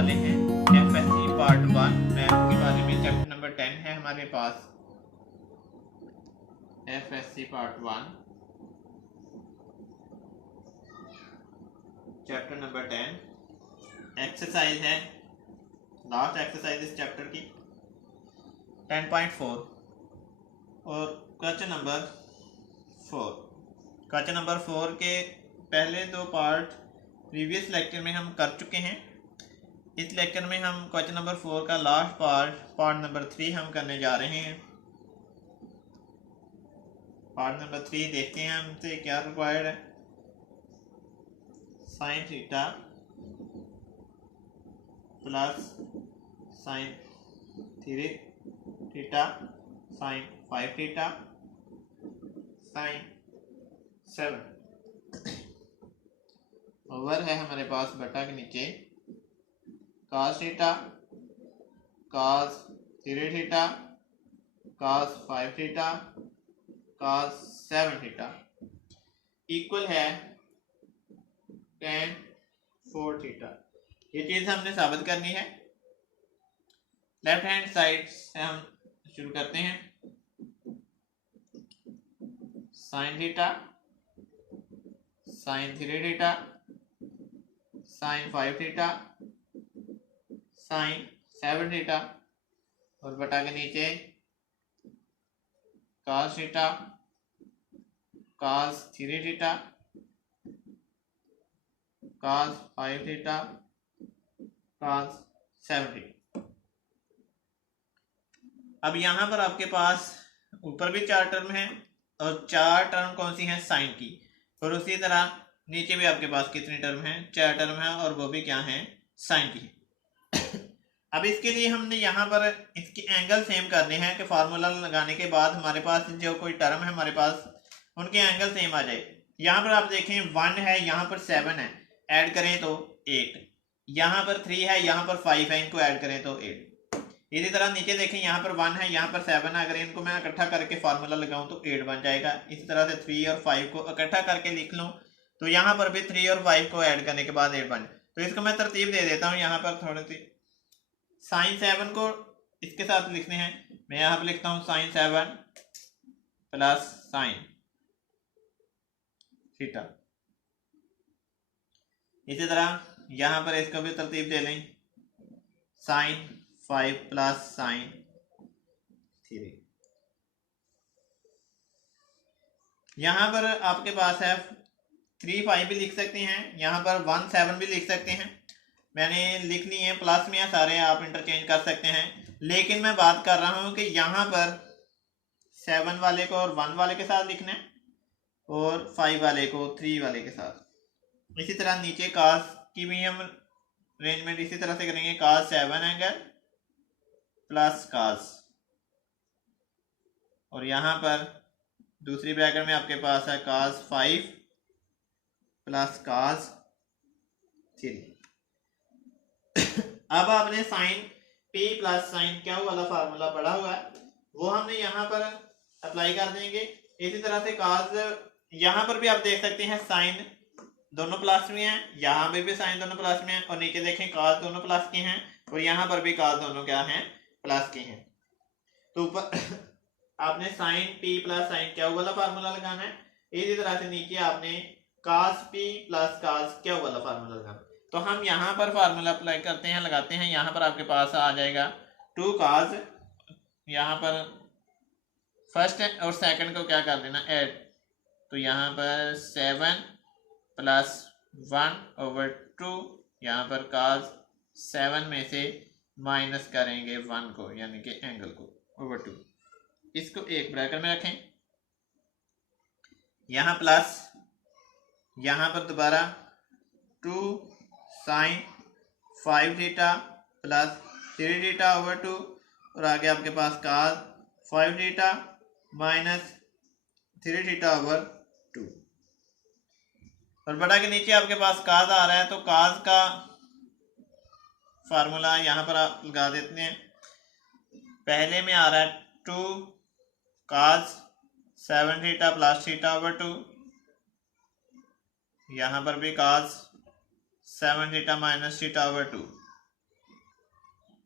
वाले हैं FSC part 1 math के बारे में। चैप्टर नंबर 10 है हमारे पास, FSC part 1 chapter number 10। Exercise है, लास्ट एक्सरसाइज इस चैप्टर की 10.4 और क्वेश्चन नंबर 4। क्वेश्चन नंबर 4 के पहले दो पार्ट प्रीवियस लेक्चर में हम कर चुके हैं। इस लेक्चर में हम क्वेश्चन नंबर 4 का लास्ट पार्ट नंबर 3 हम करने जा रहे हैं। पार्ट नंबर 3 देखते हैं हमसे क्या रिक्वायर्ड है। Sine theta plus sign 3 theta sine 5 theta sine 7 over है हमारे पास बटा के नीचे cos theta cos 3 theta cos 5 theta cos 7 theta equal है tan 4 थीटा। ये चीज हमने साबित करनी है। लेफ्ट हैंड साइड से हम शुरू करते हैं। Sine theta sine 3 theta sine 5 theta sine 7 theta और बटा के नीचे cos theta cos 3 theta cos 5 theta cos 7 theta. अब यहाँ पर आपके पास ऊपर भी 4 टर्म है और 4 टर्म कौन सी हैं, साइन की। और उसी तरह नीचे भी आपके पास कितनी टर्म है, 4 टर्म है और वो भी क्या है, साइन की। अब इसके लिए हमने यहाँ पर इसके एंगल सेम करने हैं कि फार्मूला लगाने के बाद हमारे पास जो कोई टर्म है हमारे पास उनके एंगल सेम आ जाए। यहाँ पर आप देखें 1 है, यहाँ पर 7 है, ऐड करें तो 8। यहाँ पर 3 है, यहाँ पर 5 है, इनको ऐड करें तो 8। इसी तरह नीचे देखें यहाँ पर 1 है, यहाँ पर 7 है, अगर इनको मैं इकट्ठा करके फार्मूला लगाऊं तो 8 बन जाएगा। इसी तरह से 3 और 5 को इकट्ठा करके लिख लूँ तो यहाँ पर भी 3 और 5 को ऐड करने के बाद 8 बन। तो इसको मैं तरतीब दे देता हूँ। यहाँ पर थोड़ी सी साइन 7 को इसके साथ लिखने हैं। मैं यहाँ पर लिखता हूँ साइन 7 प्लस साइन थीटा। इसी तरह यहाँ पर इसको भी तरतीब दे लें, साइन 5 प्लस साइन 3। यहाँ पर आपके पास है 3 5 भी लिख सकते हैं, यहाँ पर 1 7 भी लिख सकते हैं। मैंने लिख ली है, प्लस में है सारे, आप इंटरचेंज कर सकते हैं। लेकिन मैं बात कर रहा हूँ कि यहाँ पर 7 वाले को और 1 वाले के साथ लिखना है और 5 वाले को 3 वाले के साथ। इसी तरह नीचे cos की भी हम अरेंजमेंट इसी तरह से करेंगे, cos 7 एंगल प्लस cos, और यहाँ पर दूसरी ब्रैकेट में आपके पास है cos 5 प्लस cos 3। अब आपने साइन p प्लस साइन क्या वाला फार्मूला पढ़ा हुआ है वो हमने यहाँ पर अप्लाई कर देंगे। इसी तरह से cos, यहाँ पर भी आप देख सकते हैं साइन दोनों प्लस में है, यहाँ पर भी साइन दोनों प्लस में है, और नीचे देखें cos दोनों प्लस के हैं और यहाँ पर भी cos दोनों क्या हैं, प्लस के हैं। तो ऊपर आपने साइन p प्लस साइन क्या वाला फार्मूला लगाना है। इसी तरह से नीचे आपने cos p प्लस cos क्या वाला फार्मूला लगाना। तो हम यहाँ पर फार्मूला अप्लाई करते हैं, लगाते हैं। यहाँ पर आपके पास आ जाएगा 2 cos, यहाँ पर फर्स्ट और सेकंड को क्या कर देना, ऐड। तो यहाँ पर 7 प्लस 1/2, यहाँ पर cos 7 में से माइनस करेंगे 1 को, यानी कि एंगल को, /2। इसको एक ब्रैकेट में रखें, यहाँ प्लस, यहाँ पर दोबारा 2 साइन 5 थीटा प्लस 3 थीटा/2, और आगे आपके पास cos 5 थीटा माइनस 3 थीटा/2, और बटा के नीचे आपके पास cos आ रहा है। तो cos का फार्मूला यहाँ पर आप लगा देते हैं। पहले में आ रहा है 2 cos 7 थीटा प्लस थीटा/2, यहाँ पर भी cos 7 थीटा माइनस थीटा/2,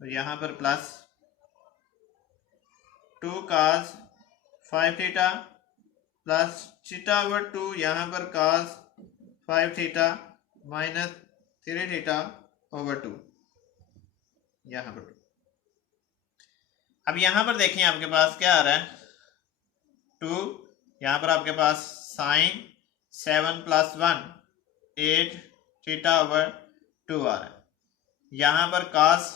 और यहाँ पर plus 2 cos 5 theta plus theta over 2, यहाँ पर cos 5 theta minus 3 theta over 2, यहाँ पर 2। अब यहाँ पर देखिए आपके पास क्या आ रहा है 2, यहाँ पर आपके पास साइन 7 + 1 8 थीटा ओवर 2 आ रहा है। यहाँ पर cos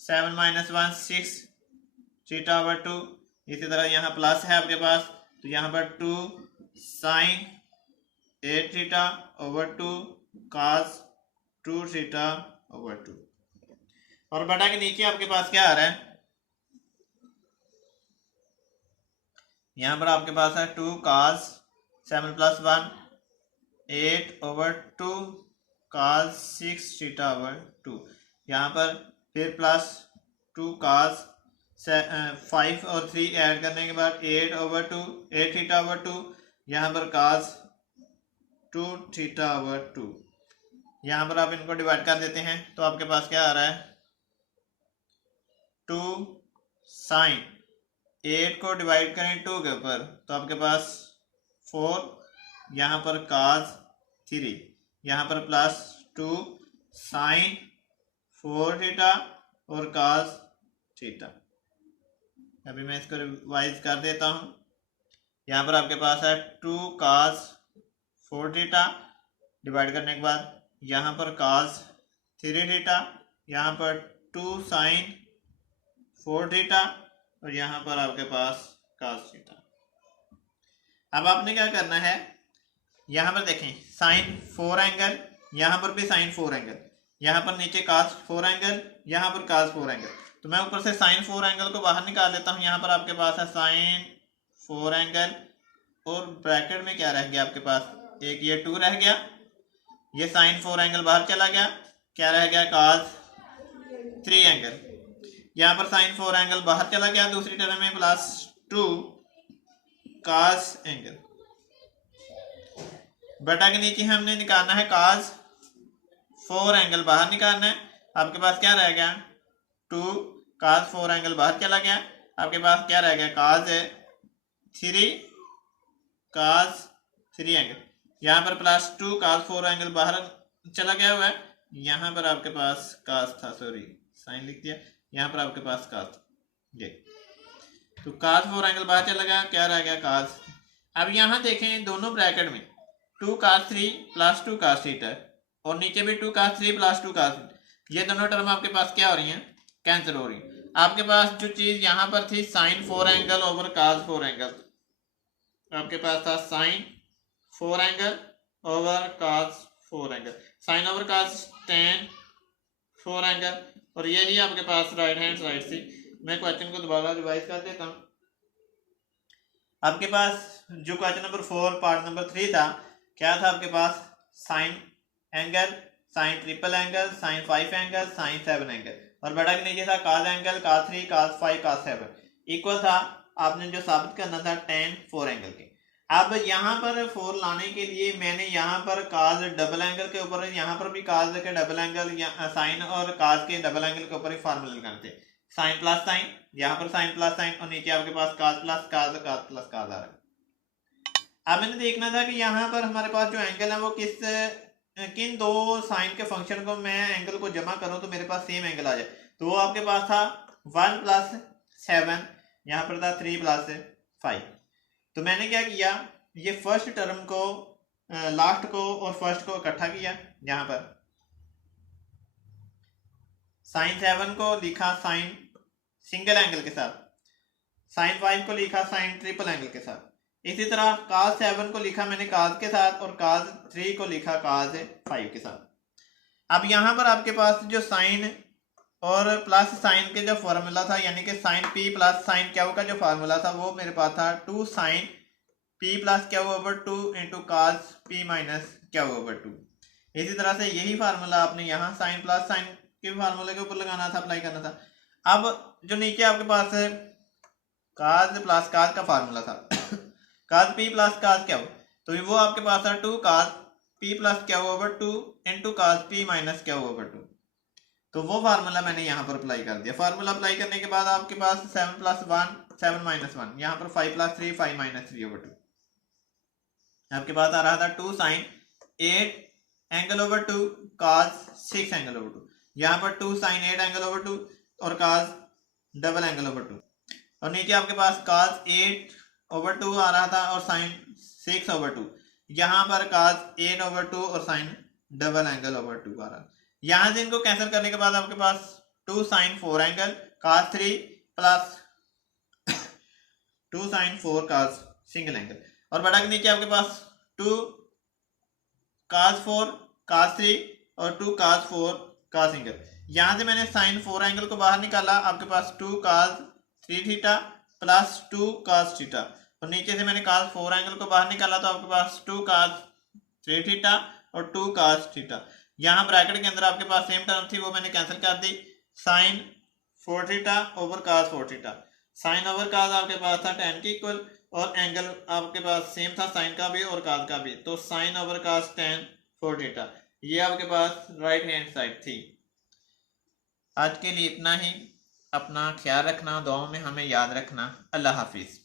7 - 1 6 थीटा ओवर 2। इसी तरह यहाँ प्लस है आपके पास, तो यहाँ पर 2 sine 8 theta over 2 cos 2 theta over 2। और बटा के नीचे आपके पास क्या आ रहा है, यहाँ पर आपके पास है 2 cos 7 + 1 8 over 2 cos 6 theta over 2। यहाँ पर फिर प्लस 2 cos 5 और 3 ऐड करने के बाद 8 ओवर 2 8 थीटा ओवर 2, यहाँ पर cos 2 थीटा ओवर 2। यहाँ पर आप इनको डिवाइड कर देते हैं तो आपके पास क्या आ रहा है 2 साइन 8 को डिवाइड करें 2 के ऊपर तो आपके पास 4, यहाँ पर cos 3, यहाँ पर प्लस 2 साइन 4 थीटा और cos थीटा। अभी मैं इसको रिवाइज कर देता हूँ। यहाँ पर आपके पास है 2 cos 4 थीटा डिवाइड करने के बाद यहाँ पर cos 3 थीटा, यहाँ पर 2 साइन 4 थीटा और यहाँ पर आपके पास cos थीटा। अब आपने क्या करना है, यहाँ पर देखें साइन 4 एंगल, यहाँ पर भी साइन 4 एंगल, यहाँ पर नीचे cos 4 एंगल, यहाँ पर cos 4 एंगल। तो मैं ऊपर से साइन 4 एंगल को बाहर निकाल लेता हूँ। यहाँ पर आपके पास है साइन 4 एंगल और ब्रैकेट में क्या रह गया आपके पास, एक ये 2 रह गया, ये साइन 4 एंगल बाहर चला गया, क्या रह गया cos 3 एंगल। यहाँ पर साइन 4 एंगल बाहर चला गया दूसरी टर्म में, प्लस 2 cos एंगल। बटा के नीचे हमने निकालना है cos 4 एंगल बाहर निकालना है। आपके पास क्या रह गया 2 cos 4 एंगल बाहर चला गया, आपके पास क्या रह गया cos 3 एंगल। यहाँ पर प्लस 2 cos 4 एंगल बाहर चला गया हुआ है, यहाँ पर आपके पास cos था, सॉरी साइन लिख दिया, यहाँ पर आपके पास cos ये, तो cos 4 एंगल बाहर चला गया, क्या रह गया cos। अब यहाँ देखें दोनों ब्रैकेट में 2 cos 3 + 2 cos थीटा और नीचे भी 2 cos 3 + 2 cos, ये दोनों टर्म आपके पास क्या हो रही हैं, कैंसिल हो रही है। आपके पास जो चीज यहाँ पर थी sine 4 angle over cos 4 angle, आपके पास था sine 4 angle over cos 4 angle, sine over cos tan 4 angle, और यही आपके पास राइट हैंड साइड थी। मैं क्वेश्चन को दोबारा रिवाइज कर देता हूँ। आपके पास जो क्वेश्चन नंबर 4 पार्ट नंबर 3 था, क्या था आपके पास sine angle, sine triple angle, sine 5 angle, sine 7 angle, और बड़ा के नीचे था cos angle, cos 3, cos 5, cos 7 equal था। आपने जो साबित करना था tan 4 एंगल के। अब यहाँ पर 4 लाने के लिए मैंने यहाँ पर cos डबल एंगल के ऊपर, यहाँ पर भी cos के डबल एंगल, साइन और cos के डबल एंगल के ऊपर ही फार्मूला लगाने थे, साइन प्लस साइन, यहाँ पर साइन प्लस साइन और नीचे आपके पास cos plus cos, cos plus cos आ रहा है। अब मैंने देखना था कि यहाँ पर हमारे पास जो एंगल है वो किन दो साइन के फंक्शन को मैं एंगल को जमा करूं तो मेरे पास सेम एंगल आ जाए। तो वो आपके पास था 1 + 7, यहाँ पर था 3 + 5। तो मैंने क्या किया, ये फर्स्ट टर्म को, लास्ट को और फर्स्ट को इकट्ठा किया। यहाँ पर साइन 7 को लिखा साइन सिंगल एंगल के साथ, साइन 5 को लिखा साइन ट्रिपल एंगल के साथ, इसी तरह cos 7 को लिखा मैंने cos के साथ और cos 3 को लिखा cos 5 के साथ। अब यहाँ पर आपके पास जो साइन और प्लस साइन के जो फॉर्मूला था, यानी कि sine p plus sine Q का जो फार्मूला था वो मेरे पास था 2 sine p plus Q over 2 into cos p minus Q over 2। इसी तरह से यही फार्मूला आपने यहाँ साइन प्लस साइन के फार्मूले के ऊपर लगाना था, अप्लाई करना था। अब जो नीचे आपके पास है cos प्लस cos का फार्मूला था cos p plus cos Q, तो वो आपके पास था 2 cos p plus Q over 2 into cos p minus Q over 2। तो वो फार्मूला मैंने यहाँ पर अप्लाई कर दिया। फार्मूला अप्लाई करने के बाद आपके पास 7 + 1 7 - 1, यहाँ पर 5 + 3 5 - 3/2 आपके पास आ रहा था 2 sin 8 ∠/2 cos 6 ∠/2, यहाँ पर 2 sin 8 ∠/2 और cos डबल ∠/2, और नीचे आपके पास cos 8/2 आ रहा था और sin 6/2, यहाँ पर cos 8/2 और sin डबल ∠/2 आ रहा। यहाँ से इनको कैंसिल करने के बाद आपके पास 2 sin 4 angle cos 3 plus 2 sin 4 cos single angle, और बड़ा के नीचे आपके पास 2 cos 4 cos 3 और 2 cos 4 cos सिंगल। यहाँ से मैंने sin 4 एंगल को बाहर निकाला, आपके पास 2 cos 3 theta plus 2 cos theta, और नीचे से मैंने cos 4 एंगल को बाहर निकाला तो आपके पास 2 cos 3 थीटा और 2 cos थीटा। यहाँ ब्रैकेट के अंदर आपके पास सेम टर्म थी वो मैंने कैंसिल कर दी, sin 4 theta over cos 4 theta. Sine over cos आपके पास था tan के इक्वल, और एंगल आपके पास सेम था साइन का भी और cos का भी, तो sin over cos tan 4 theta. ये आपके पास राइट हैंड साइड थी। आज के लिए इतना ही, अपना ख्याल रखना, दुआओं में हमें याद रखना। अल्लाह हाफिज।